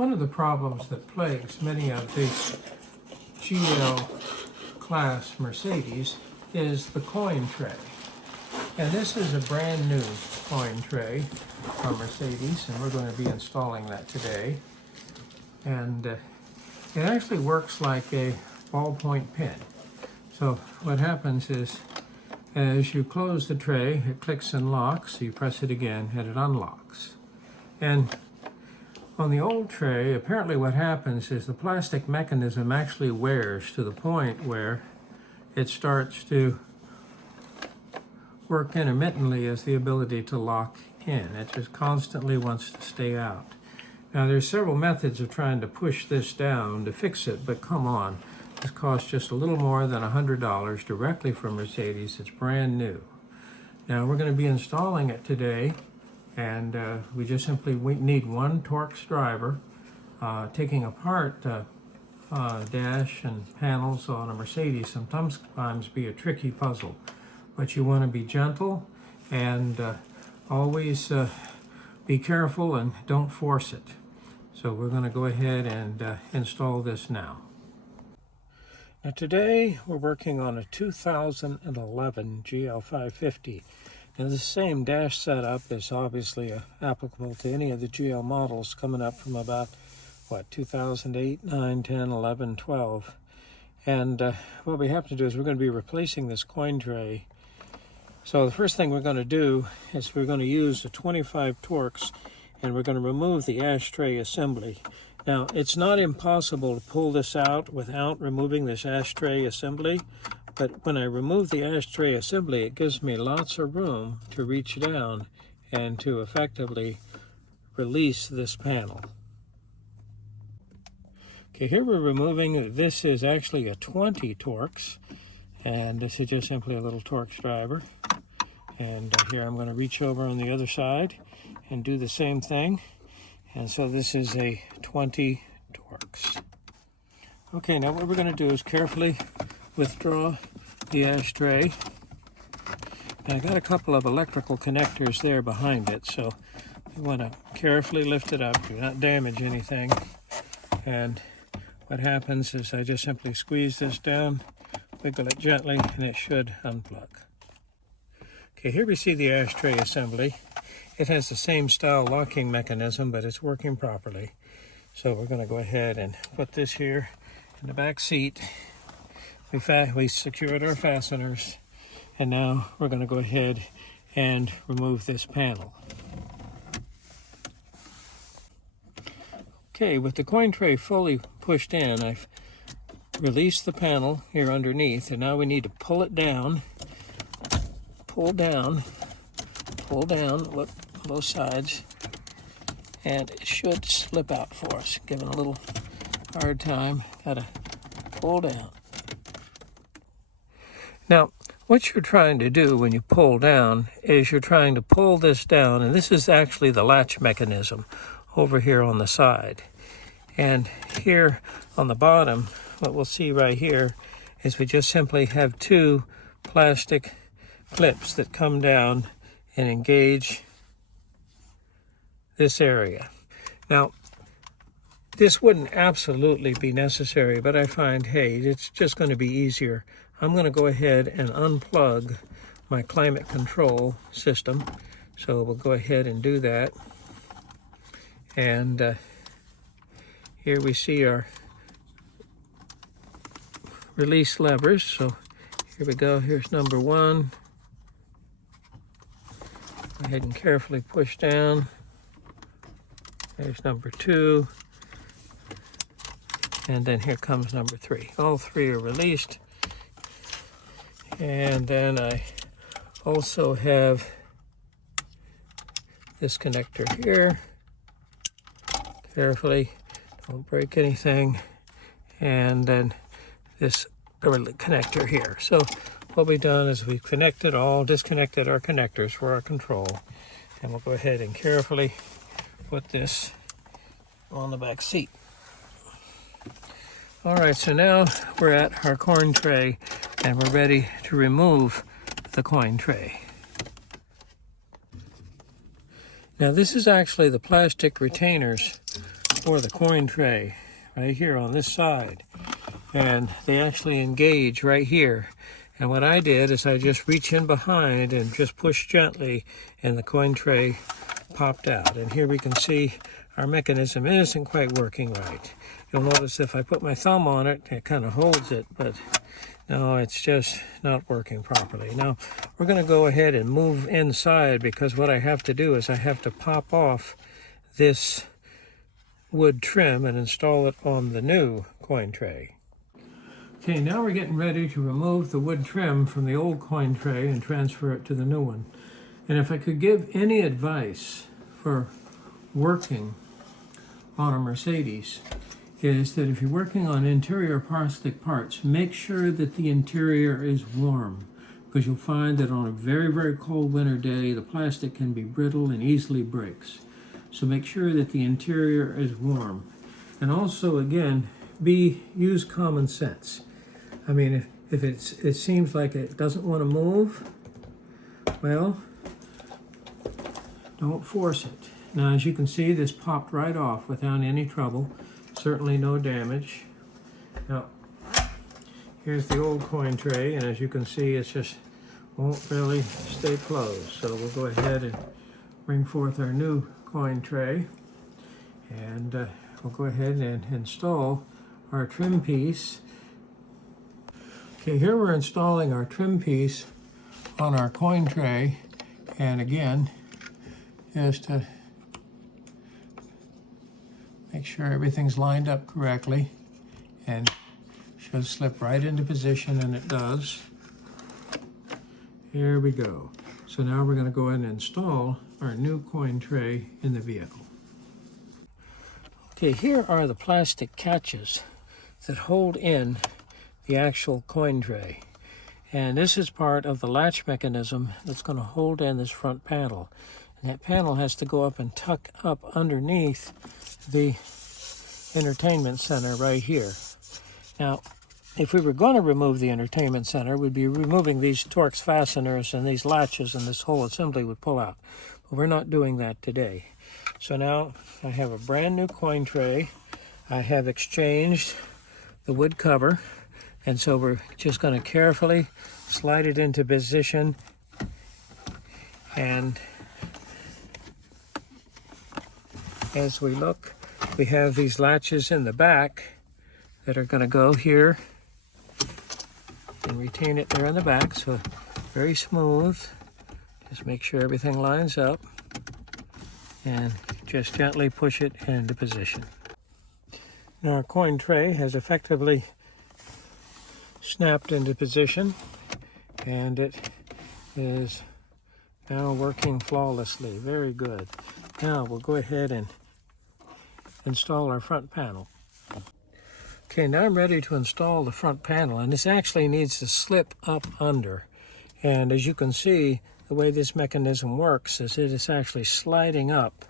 One of the problems that plagues many of the GL class Mercedes is the coin tray. And this is a brand new coin tray from Mercedes, and we're going to be installing that today. And it actually works like a ballpoint pen. So what happens is, as you close the tray, it clicks and locks. You press it again, and it unlocks. And on the old tray, apparently what happens is the plastic mechanism actually wears to the point where it starts to work intermittently as the ability to lock in. It just constantly wants to stay out. Now there's several methods of trying to push this down to fix it, but come on. This costs just a little more than $100 directly from Mercedes. It's brand new. Now we're going to be installing it today, and we just simply need one Torx driver. Taking apart dash and panels on a Mercedes sometimes be a tricky puzzle, but you want to be gentle and always be careful and don't force it. So we're going to go ahead and install this now. Now today we're working on a 2011 GL550. Now the same dash setup is obviously applicable to any of the GL models coming up from about, 2008, 9, 10, 11, 12. And what we have to do is we're going to be replacing this coin tray. So the first thing we're going to do is we're going to use a 25 Torx, and we're going to remove the ashtray assembly. Now, it's not impossible to pull this out without removing this ashtray assembly, but when I remove the ashtray assembly, it gives me lots of room to reach down and to effectively release this panel. Okay, here we're removing, this is actually a 20 Torx, and this is just simply a little Torx driver. And here I'm going to reach over on the other side and do the same thing. And so this is a 20 Torx. Okay, now what we're going to do is carefully withdraw the ashtray. And I got a couple of electrical connectors there behind it, so you want to carefully lift it up, do not damage anything. And what happens is I just simply squeeze this down, wiggle it gently, and it should unplug. Okay, here we see the ashtray assembly. It has the same style locking mechanism, but it's working properly. So we're going to go ahead and put this here in the back seat. We secured our fasteners, and now we're going to go ahead and remove this panel. Okay, with the coin tray fully pushed in, I've released the panel here underneath, and now we need to pull it down. Pull down, look, both sides, and it should slip out for us. Giving a little hard time, gotta pull down. Now, what you're trying to do when you pull down is you're trying to pull this down, and this is actually the latch mechanism over here on the side. And here on the bottom, what we'll see right here is we just simply have two plastic clips that come down and engage this area. Now, this wouldn't absolutely be necessary, but I find, hey, it's just going to be easier. I'm going to go ahead and unplug my climate control system. So we'll go ahead and do that. And here we see our release levers. So here we go. Here's number one. Go ahead and carefully push down. There's number two. And then here comes number three. All three are released. And then I also have this connector here. Carefully, don't break anything. And then this connector here. So what we've done is we've disconnected our connectors for our control. And we'll go ahead and carefully put this on the back seat. All right, so now we're at our coin tray and we're ready to remove the coin tray. Now this is actually the plastic retainers for the coin tray right here on this side. And they actually engage right here. And what I did is I just reach in behind and just push gently, and the coin tray popped out. And here we can see our mechanism isn't quite working right. You'll notice if I put my thumb on it, it kind of holds it, but no, it's just not working properly. Now, we're going to go ahead and move inside, because what I have to do is I have to pop off this wood trim and install it on the new coin tray. Okay, now we're getting ready to remove the wood trim from the old coin tray and transfer it to the new one. And if I could give any advice for working on a Mercedes, is that if you're working on interior plastic parts, make sure that the interior is warm, because you'll find that on a very, very cold winter day, the plastic can be brittle and easily breaks. So make sure that the interior is warm. And also, again, use common sense. I mean, if it seems like it doesn't want to move, well, don't force it. Now, as you can see, this popped right off without any trouble. Certainly no damage. Now, here's the old coin tray, and as you can see, it just won't really stay closed. So we'll go ahead and bring forth our new coin tray, and we'll go ahead and install our trim piece. Okay, here we're installing our trim piece on our coin tray, and again, just to make sure everything's lined up correctly, and it should slip right into position, and it does. Here we go. So now we're going to go ahead and install our new coin tray in the vehicle. Okay, here are the plastic catches that hold in the actual coin tray. And this is part of the latch mechanism that's going to hold in this front panel. And that panel has to go up and tuck up underneath the entertainment center right here. Now, if we were going to remove the entertainment center, we'd be removing these Torx fasteners and these latches, and this whole assembly would pull out. But we're not doing that today. So now I have a brand new coin tray. I have exchanged the wood cover, and so we're just going to carefully slide it into position, and as we look, we have these latches in the back that are going to go here and retain it there in the back. So very smooth. Just make sure everything lines up and just gently push it into position. Now our coin tray has effectively snapped into position, and it is now working flawlessly. Very good. Now we'll go ahead and install our front panel. Okay, now I'm ready to install the front panel, and this actually needs to slip up under. And as you can see, the way this mechanism works is it is actually sliding up.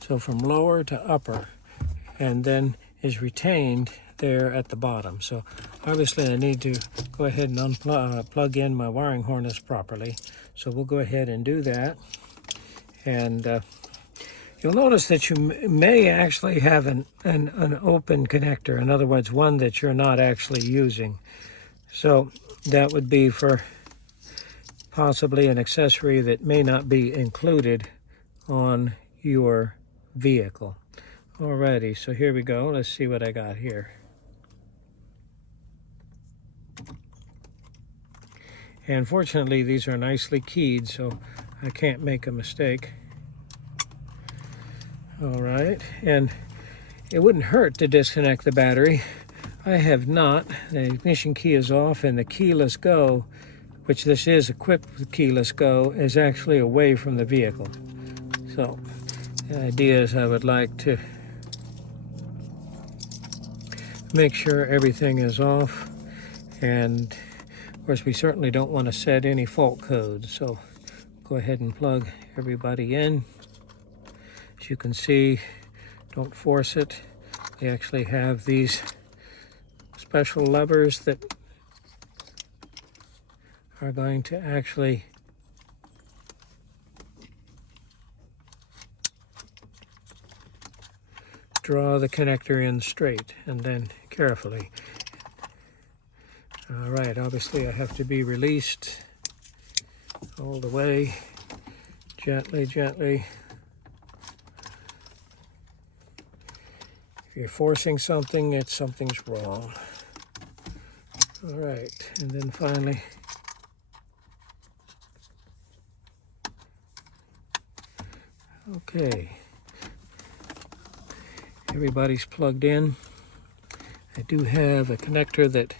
So from lower to upper, and then is retained there at the bottom. So obviously I need to go ahead and plug in my wiring harness properly. So we'll go ahead and do that. And you'll notice that you may actually have an open connector. In other words, one that you're not actually using. So that would be for possibly an accessory that may not be included on your vehicle. Alrighty, so here we go. Let's see what I got here. And fortunately, these are nicely keyed, so I can't make a mistake. All right, and it wouldn't hurt to disconnect the battery. I have not. The ignition key is off, and the keyless go, which this is equipped with keyless go, is actually away from the vehicle. So the idea is I would like to make sure everything is off, and of course we certainly don't want to set any fault codes. So go ahead and plug everybody in. As you can see, don't force it. They actually have these special levers that are going to actually just draw the connector in straight and then carefully. All right, obviously I have to be released all the way, gently, gently. If you're forcing something, something's wrong. All right, and then finally, okay, everybody's plugged in. I do have a connector that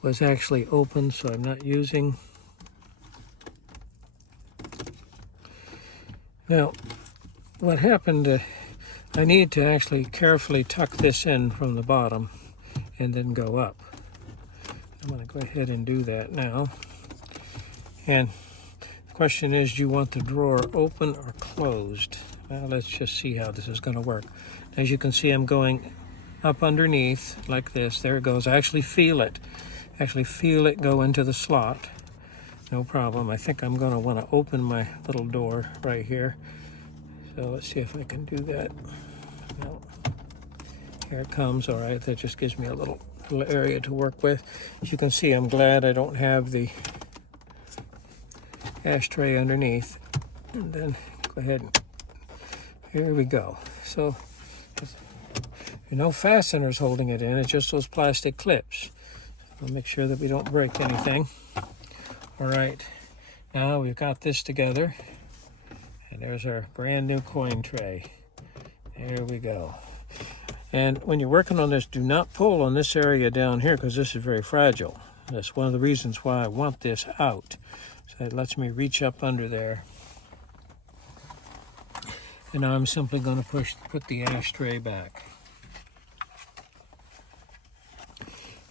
was actually open, so I'm not using. Now, what happened, I need to actually carefully tuck this in from the bottom and then go up. I'm going to go ahead and do that now. And the question is, do you want the drawer open or closed? Well, let's just see how this is going to work. As you can see, I'm going up underneath like this. There it goes. I actually feel it. Go into the slot. No problem. I think I'm going to want to open my little door right here. So let's see if I can do that. No. Here it comes. All right, that just gives me a little area to work with. As you can see, I'm glad I don't have the ashtray underneath. And then go ahead and here we go. So there's no fasteners holding it in, it's just those plastic clips. We'll make sure that we don't break anything. All right, now we've got this together, and there's our brand new coin tray. There we go. And when you're working on this, do not pull on this area down here because this is very fragile. That's one of the reasons why I want this out. So it lets me reach up under there. And now I'm simply going to put the ashtray back.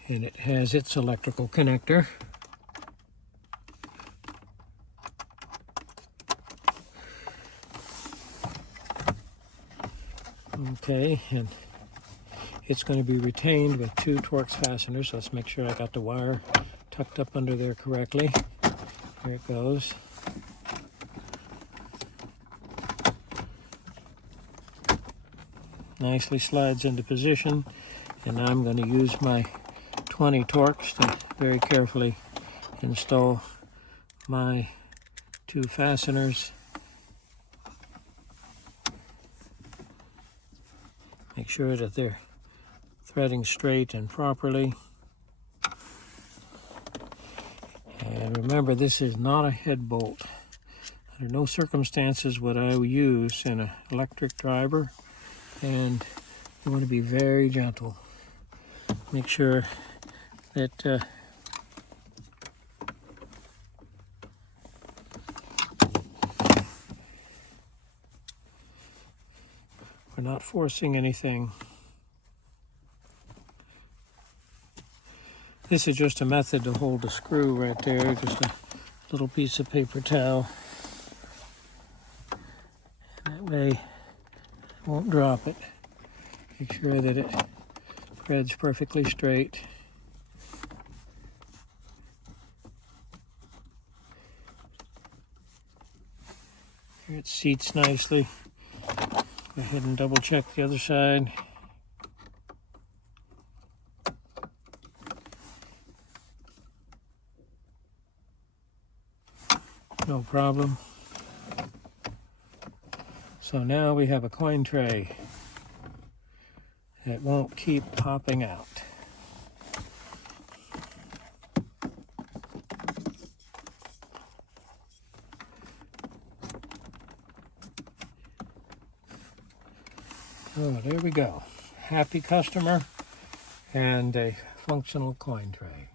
And it has its electrical connector. Okay, and it's going to be retained with 2 Torx fasteners. So let's make sure I got the wire tucked up under there correctly. Here it goes. Nicely slides into position. And now I'm going to use my 20 Torx to very carefully install my 2 fasteners. Make sure that they're threading straight and properly. And remember, this is not a head bolt. Under no circumstances would I use an electric driver, and you want to be very gentle. Make sure that we're not forcing anything. This is just a method to hold the screw right there, just a little piece of paper towel. That way it won't drop it. Make sure that it threads perfectly straight. Here it seats nicely. Go ahead and double check the other side. No problem. So now we have a coin tray that won't keep popping out. Oh, there we go. Happy customer and a functional coin tray.